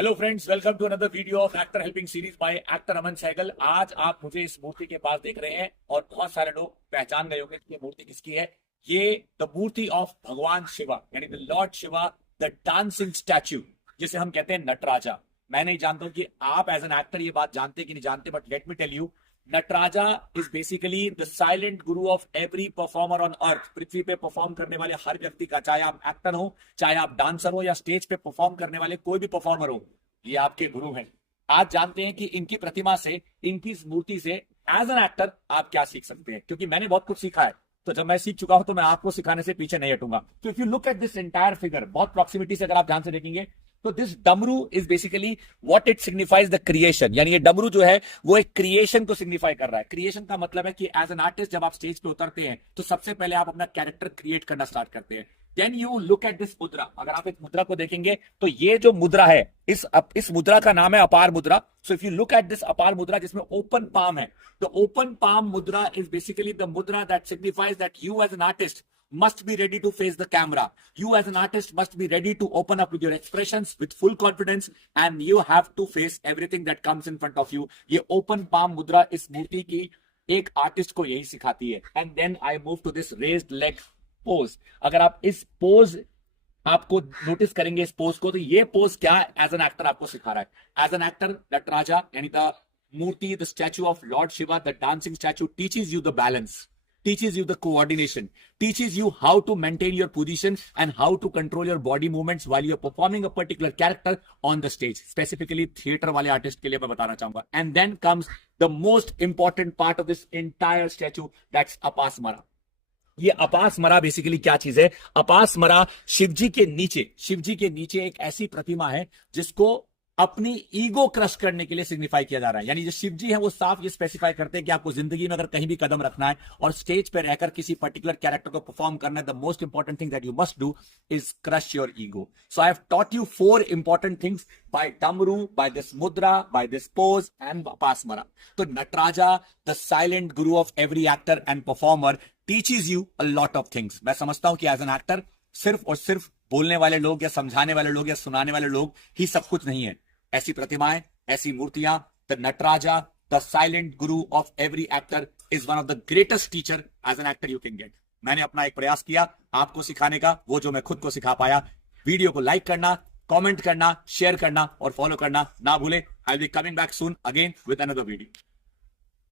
Hello friends, welcome to another video of actor helping series by actor Aman Sehgal. आज आप मुझे इस मूर्ति के पास देख रहे हैं और बहुत सारे लोग पहचान गए होंगे कि ये मूर्ति किसकी है। ये द मूर्ति ऑफ भगवान शिवा यानी the Lord Shiva, the dancing statue, जिसे हम कहते हैं नटराजा। मैं नहीं जानता हूं कि आप एज एन एक्टर ये बात जानते कि नहीं जानते, but let me tell you, Nataraja is basically the silent guru of every performer on earth. पृथ्वी पे परफॉर्म करने वाले हर व्यक्ति का, चाहे आप एक्टर हो, चाहे आप डांसर हो, या स्टेज पे परफॉर्म करने वाले कोई भी परफॉर्मर हो, ये आपके गुरु हैं। आज जानते हैं कि इनकी प्रतिमा से, इनकी इस मूर्ति से एज एन एक्टर आप क्या सीख सकते हैं, क्योंकि मैंने बहुत कुछ सीखा है। तो जब मैं सीख चुका हूं तो मैं आपको सिखाने से पीछे नहीं हटूंगा। तो if you look at this entire figure, बहुत प्रॉक्सिमिटी से अगर आप ध्यान से देखेंगे, तो दिस डमरू is basically what it signifies the creation. यानी ये डमरू जो है वो एक क्रिएशन को सिग्निफाई कर रहा है। क्रिएशन का मतलब है कि एज एन आर्टिस्ट जब आप स्टेज पे उतरते हैं तो सबसे पहले आप अपना कैरेक्टर क्रिएट करना स्टार्ट करते हैं। Then you look at this mudra. अगर आप इस मुद्रा को देखेंगे तो ये जो मुद्रा है, इस मुद्रा का नाम है apar mudra. So if you look at this apar mudra जिसमें ओपन पाम है, तो open palm mudra is basically the mudra that signifies that you as an artist must be ready to face the camera. You as an artist must be ready to open up with your expressions with full confidence, and you have to face everything that comes in front of you. ये open palm मुद्रा इस मूर्ति की एक artist को यही सिखाती है। And then I move to this raised leg pose. अगर आप इस पोज आपको नोटिस करेंगे, इस पोज को, तो ये पोज क्या एज एन एक्टर आपको सिखा रहा है। एज एन एक्टर नटराजा यानी the murti, the statue of lord Shiva, the dancing statue teaches you the balance, teaches you the coordination, teaches you how to maintain your position and how to control your body movements while you're performing a particular character on the stage. Specifically theater वाले artist के लिए मैं बताना चाहूंगा। And then comes the most important part of this entire statue, that's अपासमरा। ये अपासमरा basically क्या चीज है? अपासमरा शिवजी के नीचे एक ऐसी प्रतिमा है जिसको अपनी ईगो क्रश करने के लिए सिग्निफाई किया जा रहा है। यानी जो शिव जी है वो साफ ये स्पेसिफाई करते हैं कि आपको जिंदगी में अगर कहीं भी कदम रखना है और स्टेज पे रहकर किसी पर्टिकुलर कैरेक्टर को परफॉर्म करना है, the most important thing that you must do is crush your ego. So I have taught you 4 important things by डमरू, बाय दिस मुद्रा, बाय दिस पोज एंड अपासमरा। तो Nataraja, the silent guru of every actor and performer, teaches you a lot of things. मैं समझता हूं कि as an actor सिर्फ और सिर्फ बोलने वाले लोग या समझाने वाले लोग या सुनाने वाले लोग ही सब कुछ नहीं है। ऐसी प्रतिमाएं, ऐसी मूर्तियां, the Nataraja, the silent guru of every actor, is one of the greatest teacher as an actor you can get. मैंने अपना एक प्रयास किया आपको सिखाने का, वो जो मैं खुद को सिखा पाया। वीडियो को लाइक करना, कमेंट करना, शेयर करना और फॉलो करना ना भूले। I will be coming back soon again with another video.